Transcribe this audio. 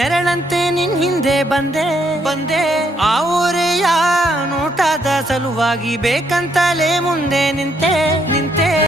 ನೆರಳಂತೆ ನಿನ್ ಹಿಂದೆ ಬಂದೆ ಆ ಊರೆಯ ನೋಟದ ಸಲುವಾಗಿ ಬೇಕಂತಲೇ ಮುಂದೆ ನಿಂತೆ